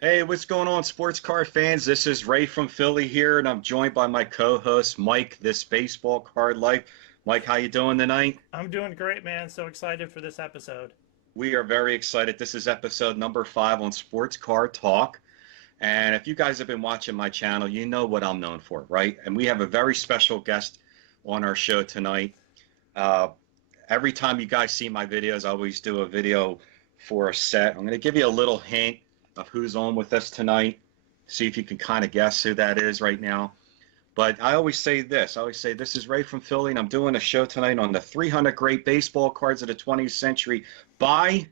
Hey, what's going on, sports card fans? This is Ray from Philly here, and I'm joined by my co-host Mike, this baseball card life. Mike, how you doing tonight? I'm doing great, man. So excited for this episode. We are very excited. This is episode number 5 on Sports Card Talk. And if you guys have been watching my channel, you know what I'm known for, right? And we have a very special guest on our show tonight. Uh, every time you guys see my videos, I always do a video for a set. I'm going to give you a little hint of who's on with us tonight. See if you can kind of guess who that is right now. But I always say this. I always say, this is Ray from Philly, and I'm doing a show tonight on the 300 great baseball cards of the 20th century by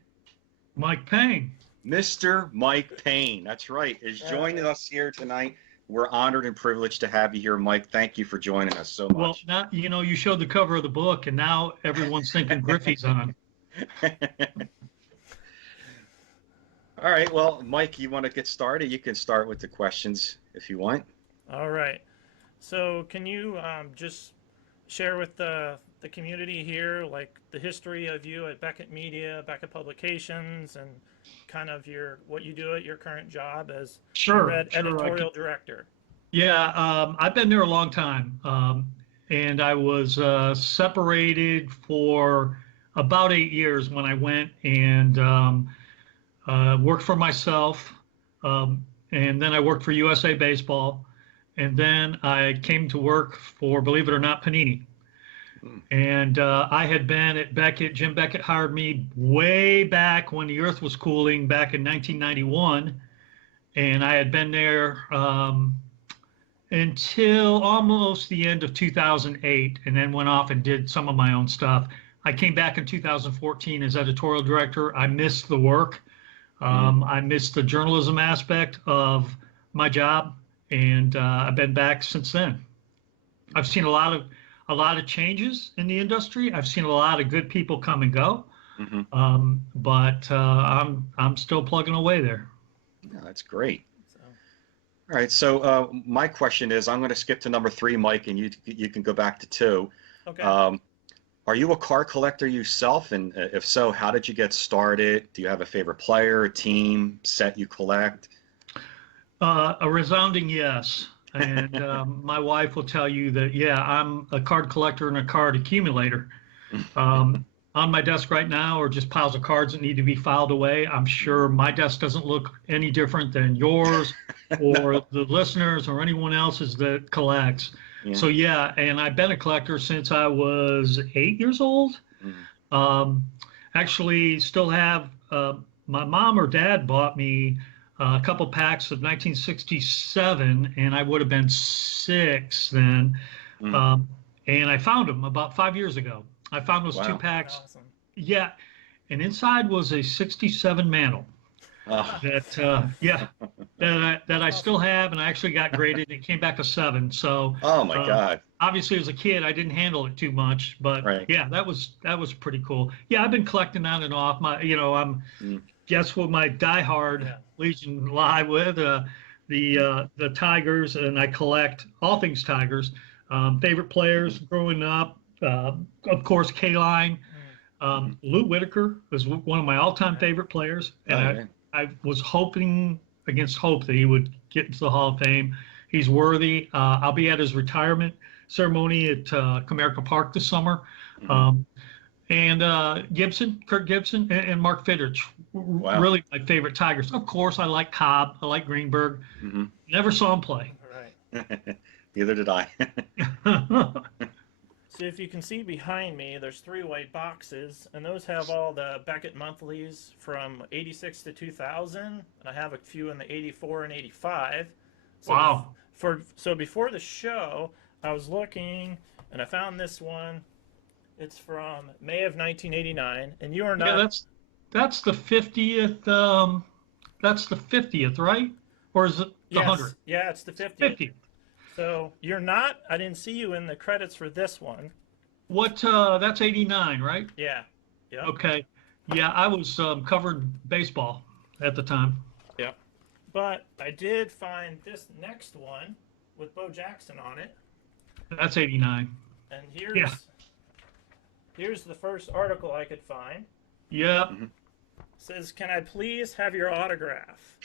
Mike Payne. Mr. Mike Payne. That's right, is joining us here tonight. We're honored and privileged to have you here, Mike. Thank you for joining us so Well, much. now you showed the cover of the book, and now everyone's thinking Griffey's on. All right, well, Mike, you want to get started? You can start with the questions if you want. All right. So, can you just share with the community here, like the history of you at Beckett Media, Beckett Publications, and kind of what you do at your current job as Sure, editorial director? Yeah, I've been there a long time, and I was separated for about 8 years when I went and worked for myself, and then I worked for USA Baseball, and then I came to work for, believe it or not, Panini. And I had been at Beckett. Jim Beckett hired me way back when the earth was cooling back in 1991. And I had been there until almost the end of 2008, and then went off and did some of my own stuff. I came back in 2014 as editorial director. I missed the work. I missed the journalism aspect of my job, and I've been back since then. I've seen a lot of changes in the industry. I've seen a lot of good people come and go, but I'm still plugging away there. Yeah, that's great. So, All right, so my question is, I'm going to skip to number 3, Mike, and you can go back to 2. okay. Are you a card collector yourself? And if so, how did you get started? Do you have a favorite player, team, set you collect? A resounding yes. And my wife will tell you that, yeah, I'm a card collector and a card accumulator. On my desk right now are just piles of cards that need to be filed away. I'm sure my desk doesn't look any different than yours or the listeners or anyone else's that collects. Yeah. So, yeah, and I've been a collector since I was 8 years old. Actually, still have my mom or dad bought me a couple packs of 1967, and I would have been 6 then. And I found them about 5 years ago. I found those 2 packs. Awesome. Yeah, and inside was a 67 mantle that I still have, and I actually got graded. It came back a 7. So Oh my God. obviously as a kid I didn't handle it too much, but Right. yeah, that was pretty cool. Yeah, I've been collecting on and off. I'm guess what my diehard Legion live with the Tigers, and I collect all things Tigers. Favorite players growing up, of course, K-Line. Lou Whitaker was one of my all-time favorite players, and I was hoping against hope that he would get into the Hall of Fame. He's worthy. I'll be at his retirement ceremony at Comerica Park this summer. And Kirk Gibson, and Mark Fidrich, really my favorite Tigers. Of course, I like Cobb. I like Greenberg. Never saw him play. All right. Neither did I. So if you can see behind me, there's 3 white boxes, and those have all the Beckett monthlies from 86 to 2000, and I have a few in the 84 and 85. So Wow. So before the show, I was looking, and I found this one. It's from May of 1989, and you are not. Yeah, that's the 50th. That's the 50th, right? Or is it the 100th? Yeah, it's the 50th. 50th. So you're not. I didn't see you in the credits for this one. What? That's 89, right? Yeah. Yeah. Okay. Yeah, I was covering baseball at the time. Yep. But I did find this next one with Bo Jackson on it, That's 89. and here's Yeah. here's the first article I could find. Yep. It says, "Can I please have your autograph?"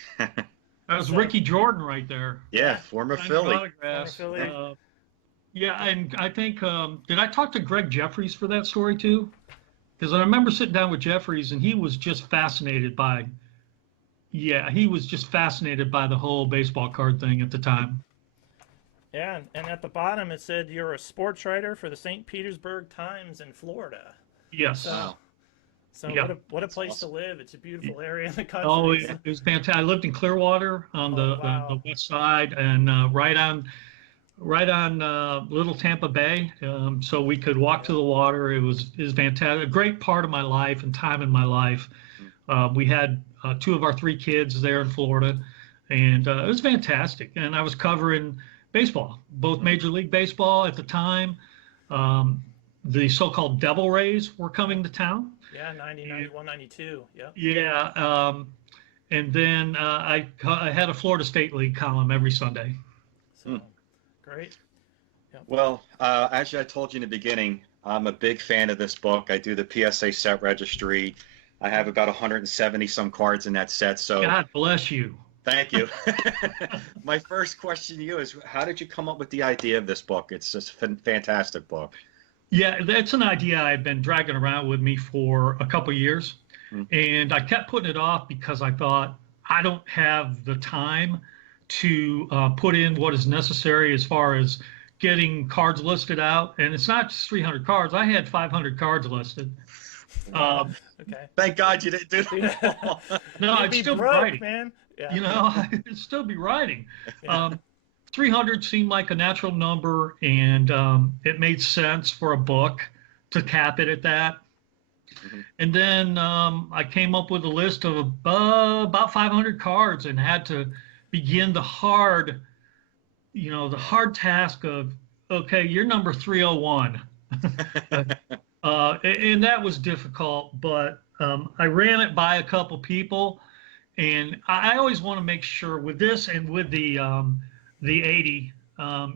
That was So- Ricky Jordan right there. Yeah, former Signed Philly. autographs. Former Philly. Yeah, and I think did I talk to Greg Jeffries for that story too? Because I remember sitting down with Jeffries, and he was just fascinated by, he was just fascinated by the whole baseball card thing at the time. Yeah, and at the bottom it said you're a sports writer for the St. Petersburg Times in Florida. Yes. Wow. So Yeah. what a place awesome. to live. It's a beautiful area in the country. Oh, it was fantastic. I lived in Clearwater on Oh, wow. the west side, and right on Little Tampa Bay, so we could walk to the water. It was fantastic. A great part of my life and time in my life. We had two of our three kids there in Florida, and it was fantastic. And I was covering baseball, both Major League Baseball at the time. The so-called Devil Rays were coming to town. Yeah, 90, 91, 92. Yeah. Yeah, and then I had a Florida State League column every Sunday. So great. Well, as I told you in the beginning, I'm a big fan of this book. I do the PSA set registry. I have about 170 some cards in that set. So God bless you. thank you. My first question to you is, how did you come up with the idea of this book? It's just a fantastic book. Yeah, that's an idea I've been dragging around with me for a couple years. And I kept putting it off because I thought I don't have the time to put in what is necessary as far as getting cards listed out. And it's not just 300 cards. I had 500 cards listed. Okay. Thank God you didn't do that. No, You'd I'd be still be broke, writing. man. Yeah. You know, I'd still be writing. Yeah. 300 seemed like a natural number, and it made sense for a book to cap it at that. And then I came up with a list of about 500 cards and had to begin the hard task of, okay, you're number 301. And that was difficult, but I ran it by a couple people, and I always want to make sure with this and with the 80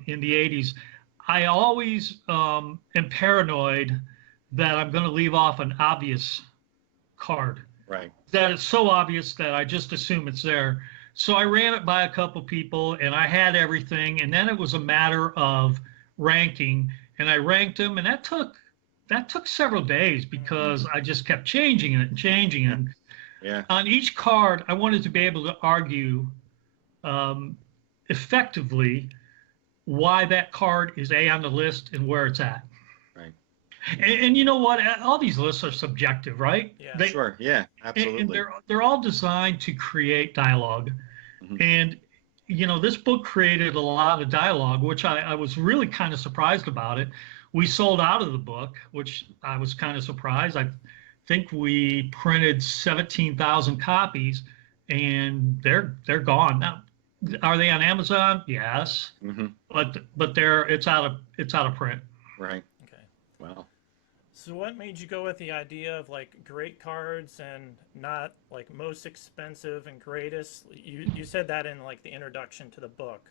in the 80s, I always am paranoid that I'm going to leave off an obvious card. Right. That it's so obvious that I just assume it's there. So I ran it by a couple people, and I had everything, and then it was a matter of ranking, and I ranked them, and that took several days because I just kept changing it and changing it. Yeah. On each card, I wanted to be able to argue effectively why that card is A on the list and where it's at. Right. And you know what? All these lists are subjective, right? Yeah. Sure. Yeah. Absolutely. And they're all designed to create dialogue. And this book created a lot of dialogue, which I was really kind of surprised about it. We sold out of the book, which I was kind of surprised. I think we printed 17,000 copies, and they're gone now. Are they on Amazon? Yes, but it's out of print. Right. Okay. Wow. So what made you go with the idea of like great cards and not like most expensive and greatest? You said that in like the introduction to the book.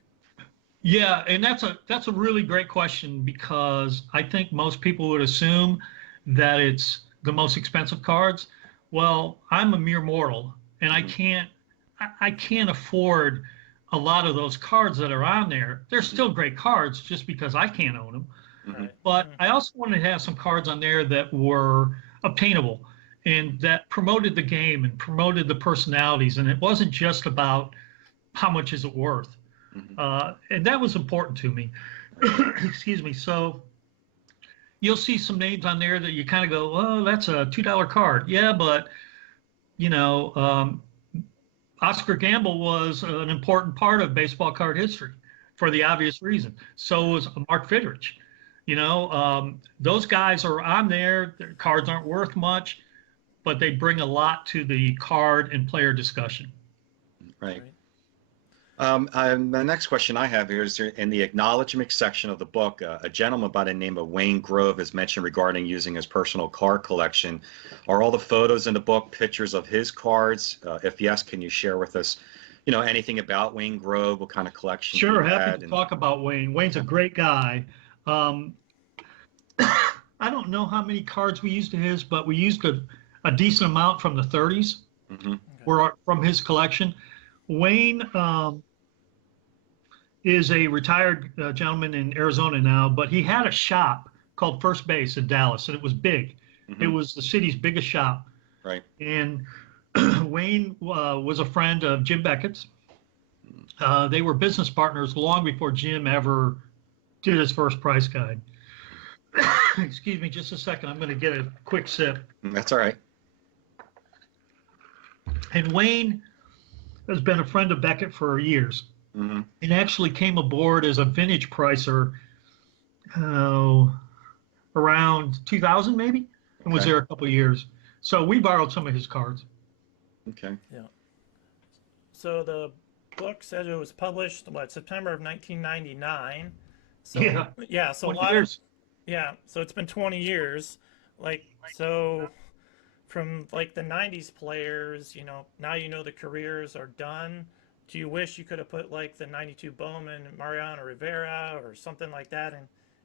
Yeah, and that's a really great question, because I think most people would assume that it's the most expensive cards. Well, I'm a mere mortal, and I can't afford a lot of those cards that are on there. They're still great cards just because I can't own them. Right. But I also wanted to have some cards on there that were obtainable and that promoted the game and promoted the personalities. And it wasn't just about how much is it worth. And that was important to me. Excuse me. So you'll see some names on there that you kind of go, oh, that's a $2 card. Yeah, but, Oscar Gamble was an important part of baseball card history for the obvious reason. So was Mark Fidrich. Those guys are on there. Their cards aren't worth much, but they bring a lot to the card and player discussion. Right. The next question I have here is, in the acknowledgement section of the book, a gentleman by the name of Wayne Grove is mentioned regarding using his personal card collection. Are all the photos in the book pictures of his cards? If yes, can you share with us, anything about Wayne Grove, what kind of collection Sure, he happy had? to talk about Wayne. Wayne's a great guy. I don't know how many cards we used of his, but we used a decent amount from the 30s, were from his collection. Wayne is a retired gentleman in Arizona now, but he had a shop called First Base in Dallas, and it was big. Mm-hmm. It was the city's biggest shop. Right. And Wayne was a friend of Jim Beckett's. They were business partners long before Jim ever did his first price guide. Excuse me just a second. I'm going to get a quick sip. That's all right. And Wayne has been a friend of Beckett for years. Mm-hmm. And actually came aboard as a vintage pricer around 2000 maybe, and was there a couple of years. So we borrowed some of his cards. Okay. Yeah. So the book said it was published September of 1999. So yeah, so a 20 lot years. yeah, so it's been 20 years. So from the 90s players, now the careers are done. Do you wish you could have put the 92 Bowman, Mariano Rivera, or something like that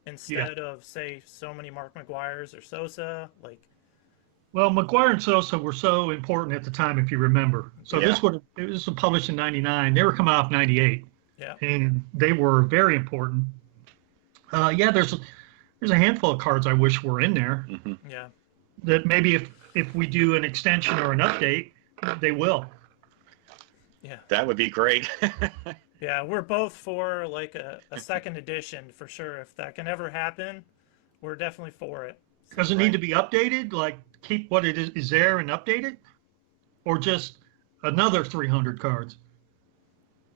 instead of, say, so many Mark McGuire's or Sosa? Well, McGuire and Sosa were so important at the time, if you remember. So Yeah. this was published in 99. They were coming off 98. Yeah. And they were very important. There's a handful of cards I wish were in there. Mm-hmm. Yeah. That maybe if we do an extension or an update, they will. Yeah. That would be great. Yeah, we're both for a second edition for sure. If that can ever happen, we're definitely for it. Does it need to be updated? Keep what it is there and update it? Or just another 300 cards?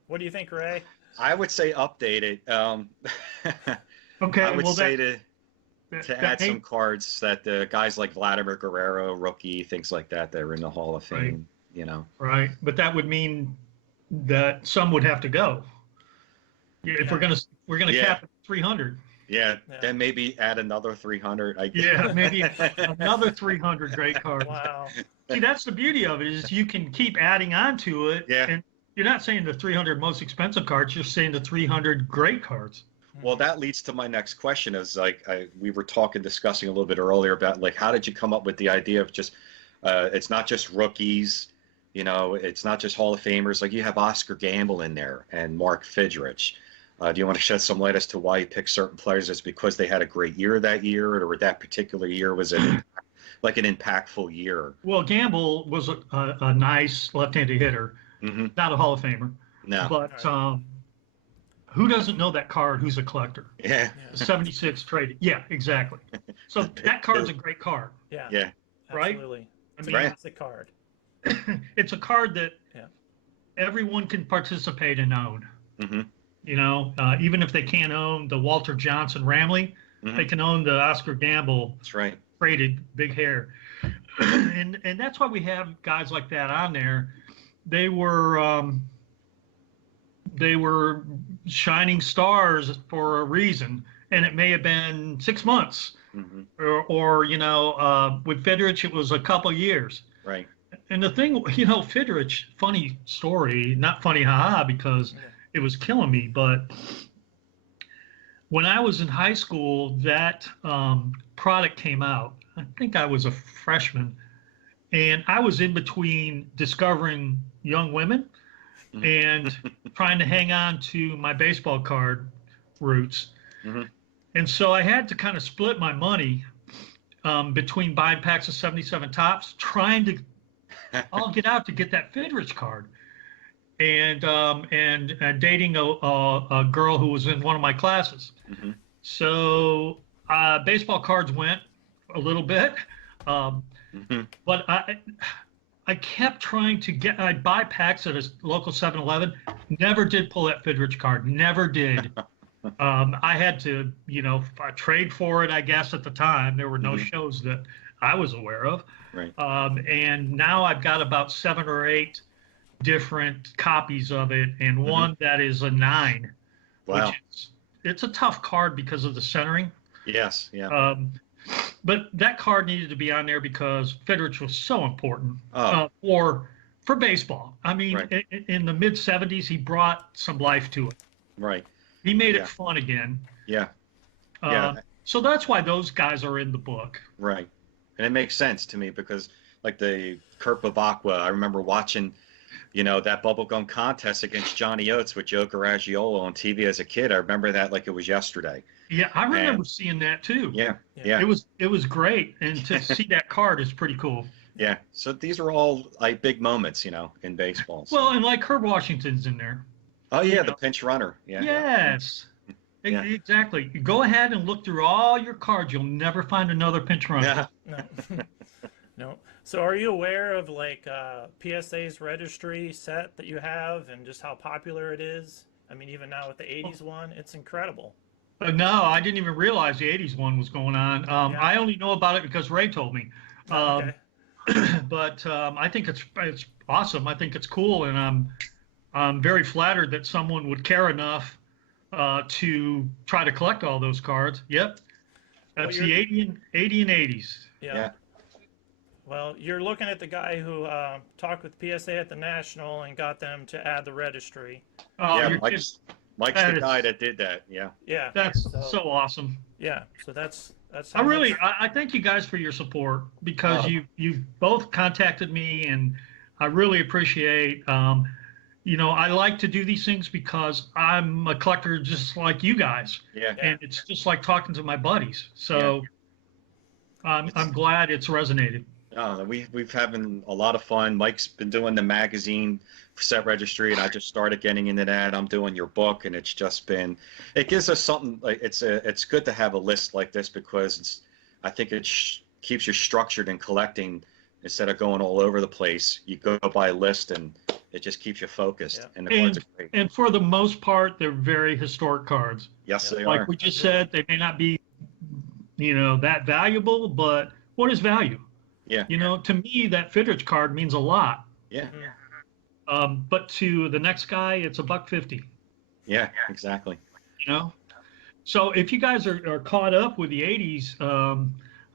What do you think, Ray? I would say update it. Okay. I would well, say to add may- some cards that the guys like Vladimir Guerrero, rookie, things like that are in the Hall of Fame. Right, but that would mean that some would have to go. If we're gonna cap it at 300. Yeah, then maybe add another 300. I guess. Yeah, maybe another 300 great cards. Wow. See, that's the beauty of it is you can keep adding on to it. Yeah. And you're not saying the 300 most expensive cards. You're saying the 300 great cards. Well, that leads to my next question. Is we were discussing a little bit earlier about how did you come up with the idea of just it's not just rookies. It's not just Hall of Famers. You have Oscar Gamble in there and Mark Fidrich. Do you want to shed some light as to why you pick certain players? Is it because they had a great year that year, or that particular year was an impactful year? Well, Gamble was a nice left-handed hitter, Mm-hmm. not a Hall of Famer. No. But who doesn't know that card? Who's a collector? Yeah. The 76 traded. Yeah, exactly. So that card's a great card. Yeah. Yeah. Right? Absolutely. It's mean, a classic card. It's a card that everyone can participate and own. Mm-hmm. Even if they can't own the Walter Johnson Ramley, Mm-hmm. they can own the Oscar Gamble That's right. traded big hair. and that's why we have guys like that on there. They were shining stars for a reason, and it may have been 6 months, Mm-hmm. or with Fidrich it was a couple years. Right. And the thing, Fidrich, funny story, not funny, haha, because it was killing me. But when I was in high school, that product came out. I think I was a freshman, and I was in between discovering young women and trying to hang on to my baseball card roots. Mm-hmm. And so I had to kind of split my money between buying packs of 77 tops, trying to I'll get out to get that Fidrich card, and dating a girl who was in one of my classes. Mm-hmm. So baseball cards went a little bit, but I kept trying to get. I'd buy packs at a local 7-Eleven. Never did pull that Fidrich card. Never did. I had to, trade for it. I guess at the time there were no shows that I was aware of. Right. And now I've got about 7 or 8 different copies of it, and one that is a 9. Wow. It's a tough card because of the centering. Yes. Yeah. But that card needed to be on there because Fidrich was so important for baseball. I mean, Right. in the mid 70s, he brought some life to it. Right. He made it fun again. Yeah. Yeah. So that's why those guys are in the book. Right. And it makes sense to me because the Kurt Bavakwa, I remember watching you know, that bubblegum contest against Johnny Oates with Joe Garagiola on TV as a kid. I remember that like it was yesterday. Yeah, I remember And seeing that too. yeah, Yeah. yeah, It was great, and to see that card is pretty cool. yeah. So these are all like big moments, you know, in baseball. So. Well, and like Herb Washington's in there. Oh yeah, you the know. pinch runner. Yeah. Yes. Yeah. Exactly. Go ahead and look through all your cards. You'll never find another pinch runner. Yeah. No. No. So are you aware of like PSA's registry set that you have and just how popular it is? I mean, even now with the 80s one, it's incredible. No, I didn't even realize the 80s one was going on. Yeah. I only know about it because Ray told me. Oh, okay. But I think it's awesome. I think it's cool, and I'm very flattered that someone would care enough to try to collect all those cards. Yep, that's Well, the 80 and 80s. Yeah. Yeah. Well, you're looking at the guy who talked with PSA at the National and got them to add the registry. Oh, Yeah, you're Mike's that the is- guy that did that. Yeah. Yeah. that's so awesome. Yeah. So that's I how really, much- I thank you guys for your support because Oh. you've both contacted me, and I really appreciate. You know, I like to do these things because I'm a collector just like you guys, Yeah. and it's just like talking to my buddies. So I'm glad it's resonated. We've having a lot of fun. Mike's been doing the magazine set registry, and I just started getting into that. I'm doing your book, and it's just been, it gives us something like it's good to have a list like this because I think it keeps you structured in collecting instead of going all over the place. You go by a list, and it just keeps you focused. Yeah. And the cards are great. And for the most part, they're very historic cards. Yes, Yeah. they Like are. we just said, they may not be, you know, that valuable, but what is value? Yeah. You know, to me, that Fittridge card means a lot. Yeah. But to the next guy, it's $1.50. Yeah. Exactly. You know. So if you guys are caught up with the 80s,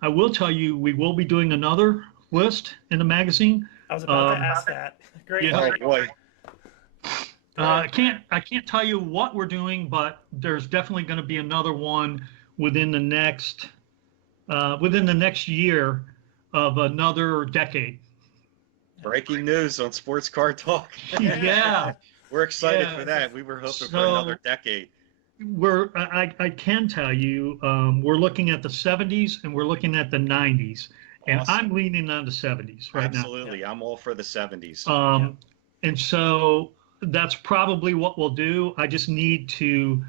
I will tell you we will be doing another list in the magazine. I was about Um, to ask that. Great. yeah. Oh boy. I can't tell you what we're doing, but there's definitely going to be another one within the next year of another decade. Breaking news on Sports Card Talk. Yeah, We're excited Yeah. for that. We were hoping for So- another decade. I can tell you we're looking at the 70s and we're looking at the 90s, and Awesome. I'm leaning on the 70s right Absolutely. I'm all for the 70s. now. And so that's probably what we'll do. I just need to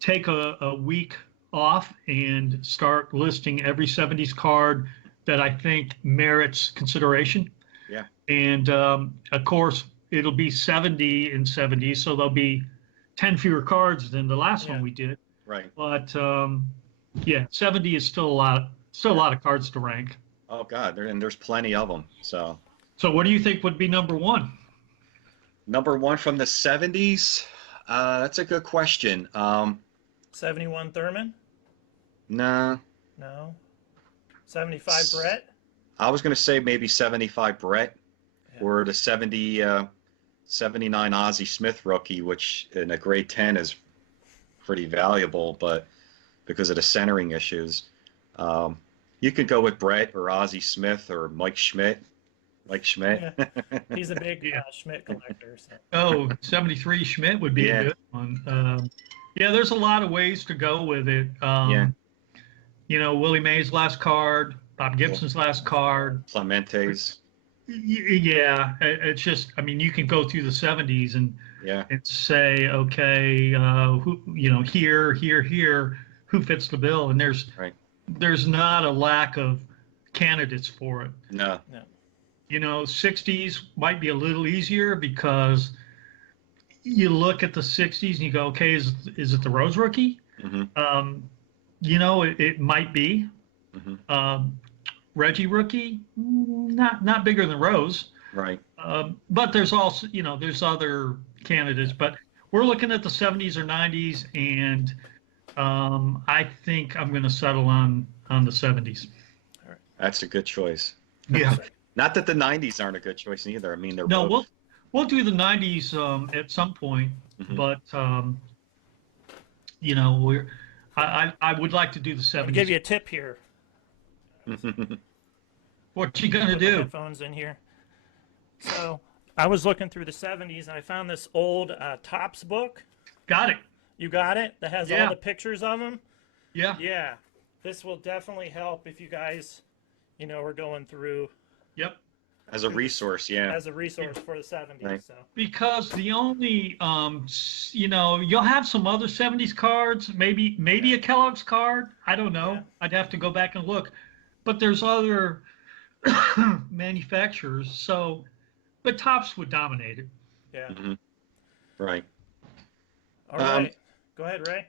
take a week off and start listing every 70s card that I think merits consideration. Yeah. And of course, it'll be 70 in 70s, so there'll be 10 fewer cards than the last one Yeah. we did. Right. But yeah, 70 is still a lot of cards to rank. Oh God, there's plenty of them. So So what do you think would be number one? number one from the 70s. That's a good question. 71 Thurman? Nah, No. 75 Brett? I was gonna say maybe 75 Brett, Yeah. or the 79 Ozzie Smith rookie, which in a grade 10 is pretty valuable, but because of the centering issues, you could go with Brett or Ozzie Smith or Mike Schmidt. Mike Schmidt. He's a big Yeah. Schmidt collector. So. Oh, 73 Schmidt would be Yeah. a good one. Yeah, there's a lot of ways to go with it. Yeah. You know, Willie Mays' last card, Bob Gibson's last card. Clemente's. Yeah, it's just, I mean, you can go through the 70s and Yeah. say, okay, who, you know, here, who fits the bill? And Right. there's not a lack of candidates for it. No. You know, 60s might be a little easier because you look at the 60s and you go, okay, is it the Rose rookie? Hmm. You know, it might be. Hmm. Reggie rookie, not bigger than Rose. Right. But there's also, you know, there's other candidates. But we're looking at the 70s or 90s, and I think I'm going to settle on the 70s. That's a good choice. Yeah. Not that the 90s aren't a good choice either. I mean, they're No, both. we'll do the 90s at some point, Mhm. but you know, I would like to do the I'll 70s. give you a tip here. What you gonna Put the do? headphones in here. So I was looking through the 70s and I found this old Topps book. Got it. You got it? That has all Yeah. the pictures of them. Yeah. Yeah, this will definitely help if you guys, are going through Yep. As a resource, yeah. as a resource for the 70s. Right. So Because the only, you'll have some other 70s cards, maybe a Kellogg's card. I don't know. Yeah. I'd have to go back and look. But there's other manufacturers. So, but Topps would dominate it. yeah. Hmm. Right. All right. Go ahead, Ray.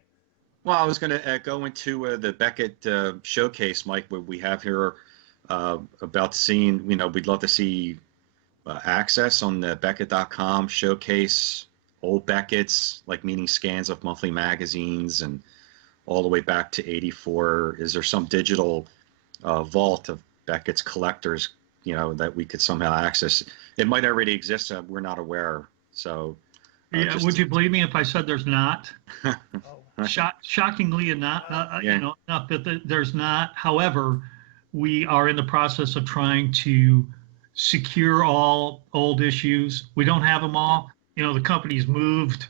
Well, I was going to go into the Beckett showcase, Mike, what we have here about seeing, we'd love to see access on the Beckett.com showcase, old Beckett's, like meaning scans of monthly magazines and all the way back to 84. Is there some digital vault of Beckett's collectors, that we could somehow access? It might already exist. We're not aware. So, Yeah, would you believe me if I said there's not? Oh, Shockingly, not, Yeah. not that there's not. However, we are in the process of trying to secure all old issues. We don't have them all. The company's moved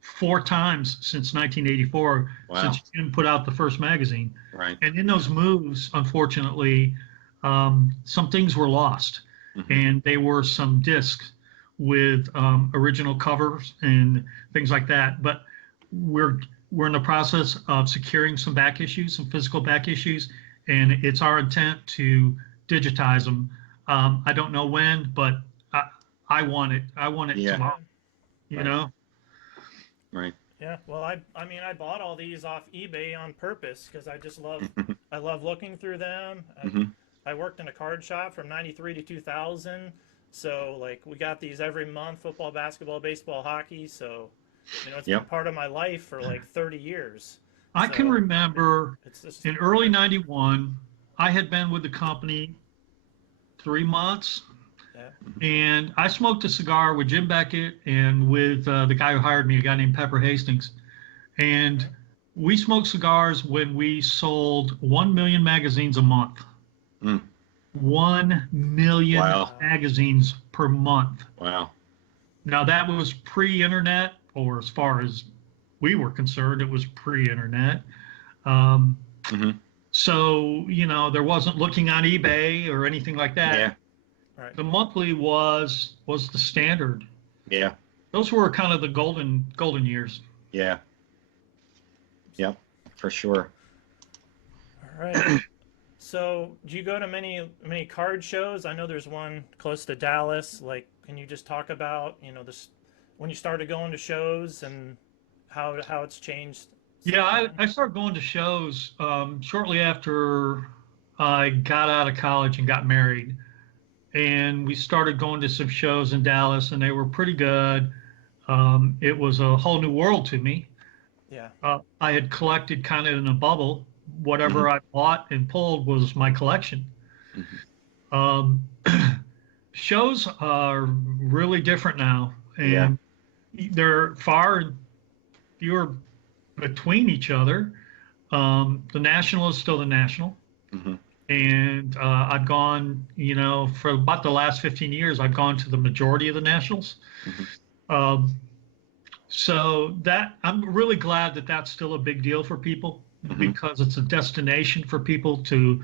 4 times since 1984, Wow. since Jim put out the first magazine. Right. And in those moves, unfortunately, some things were lost, Mhm. and they were some discs with original covers and things like that. But we're in the process of securing some back issues, some physical back issues, and it's our intent to digitize them. I don't know when, but I want it. I want it Yeah. tomorrow. You Right. know? Right. yeah. Well, I mean, I bought all these off eBay on purpose because I just love I love looking through them. Mhm. I worked in a card shop from 93 to 2000. So like we got these every month, football, basketball, baseball, hockey. So, it's Yep. been part of my life for like 30 years. I can So, remember It's just in early 91, I had been with the company 3 months, yeah. and I smoked a cigar with Jim Beckett and with the guy who hired me, a guy named Pepper Hastings. And we smoked cigars when we sold 1 million magazines a month. Mm. 1 million Wow. magazines per month. Wow. Now, that was pre-internet, or as far as we were concerned, it was pre-internet. Mhm. So, there wasn't looking on eBay or anything like that. Yeah. Right. The monthly was the standard. Yeah. Those were kind of the golden years. Yeah. Yep. For sure. All right. So, do you go to many card shows? I know there's one close to Dallas. Like, can you just talk about, this when you started going to shows and how it's changed? Yeah, I started going to shows shortly after I got out of college and got married. And we started going to some shows in Dallas, and they were pretty good. It was a whole new world to me. Yeah. I had collected kind of in a bubble. Whatever I bought and pulled was my collection. Mhm. Shows are really different now, Yeah. and they're far and fewer between each other. The National is still the National. Mhm. And I've gone, for about the last 15 years, I've gone to the majority of the Nationals. So that I'm really glad that that's still a big deal for people because it's a destination for people to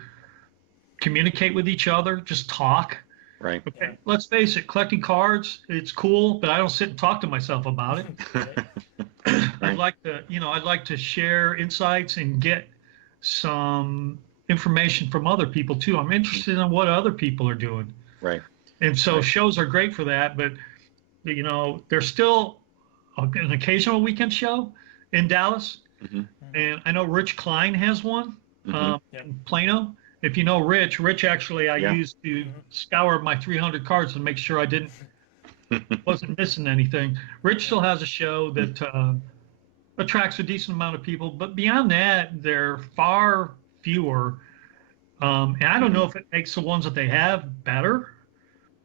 communicate with each other, just talk. Right. Okay, Yeah. let's face it, collecting cards, it's cool, but I don't sit and talk to myself about it. I'd like to share insights and get some information from other people too. I'm interested in what other people are doing. Right. And so Right. shows are great for that, but there's still an occasional weekend show in Dallas. Mhm. And I know Rich Klein has one Mhm. in Plano. If you know Rich actually I Yeah. used to scour my 300 cards to make sure I wasn't missing anything. Rich still has a show that attracts a decent amount of people, but beyond that, they're far fewer. And I don't know if it makes the ones that they have better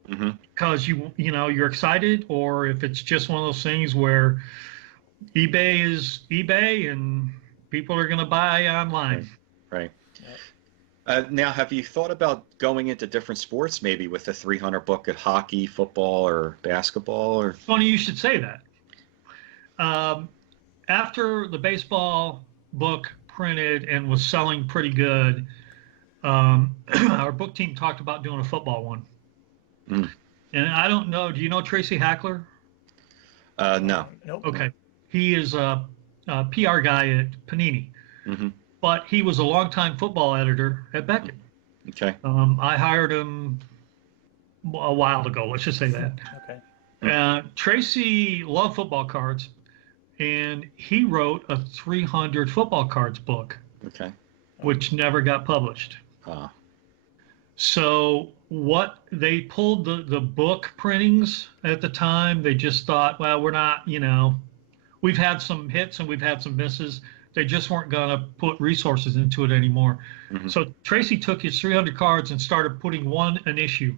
Mhm. because you're excited, or if it's just one of those things where eBay is eBay and people are going to buy online. Right. Now, have you thought about going into different sports, maybe with the 300 book at hockey, football, or basketball, or? Funny you should say that. After the baseball book printed and was selling pretty good, our book team talked about doing a football one. Mm. And I don't know, do you know Tracy Hackler? No. Nope. Okay. He is a PR guy at Panini, Hmm. but he was a longtime football editor at Beckett. Okay. I hired him a while ago, let's just say that. Okay. Tracy loved football cards, and he wrote a 300 football cards book, Okay. which never got published. So what they pulled the book printings at the time, they just thought, well, we're not, we've had some hits and we've had some misses. They just weren't going to put resources into it anymore. Mhm. So Tracy took his 300 cards and started putting an issue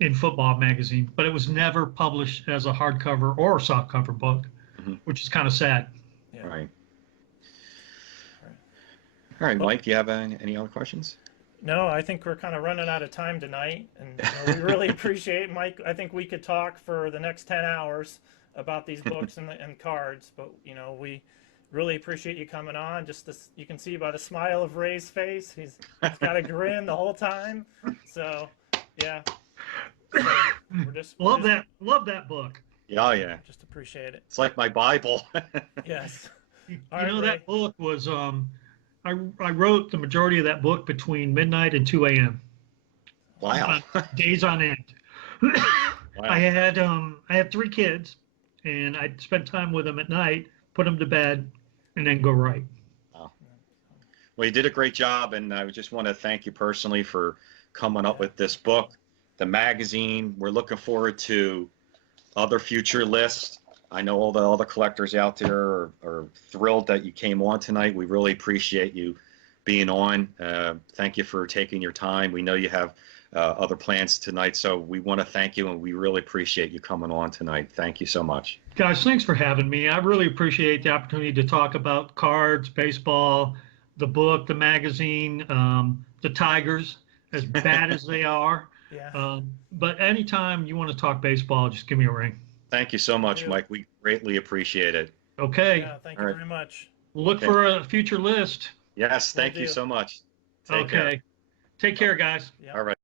in Football magazine, but it was never published as a hardcover or a softcover book, Mhm. which is kind of sad. Yeah. Right. All right, Mike, do you have any other questions? No, I think we're kind of running out of time tonight, and we really appreciate Mike. I think we could talk for the next 10 hours about these books and cards, but we really appreciate you coming on. Just this, you can see by the smile of Ray's face, he's got a grin the whole time. So, yeah, so Love that book. Oh, yeah. Just appreciate it. It's like my Bible. Yes. You All right, know, Ray. that book was I wrote the majority of that book between midnight and 2 a.m. Wow. Days on end. Wow. I had 3 kids, and I'd spend time with them at night, put them to bed, and then go write. Well, you did a great job, and I just want to thank you personally for coming up with this book, the magazine. We're looking forward to other future lists. I know all the collectors out there are thrilled that you came on tonight. We really appreciate you being on. Thank you for taking your time. We know you have other plans tonight, so we want to thank you, and we really appreciate you coming on tonight. Thank you so much. Guys, thanks for having me. I really appreciate the opportunity to talk about cards, baseball, the book, the magazine, the Tigers, as bad as they are. Yeah. But anytime you want to talk baseball, just give me a ring. Thank you so much, Thank you. Mike. We greatly appreciate it. Okay. Yeah. Thank you All right. very much. Look Okay. for a future list. Yes, thank Will you do. so much. Take care. Okay. Take care, guys. Yeah. All right.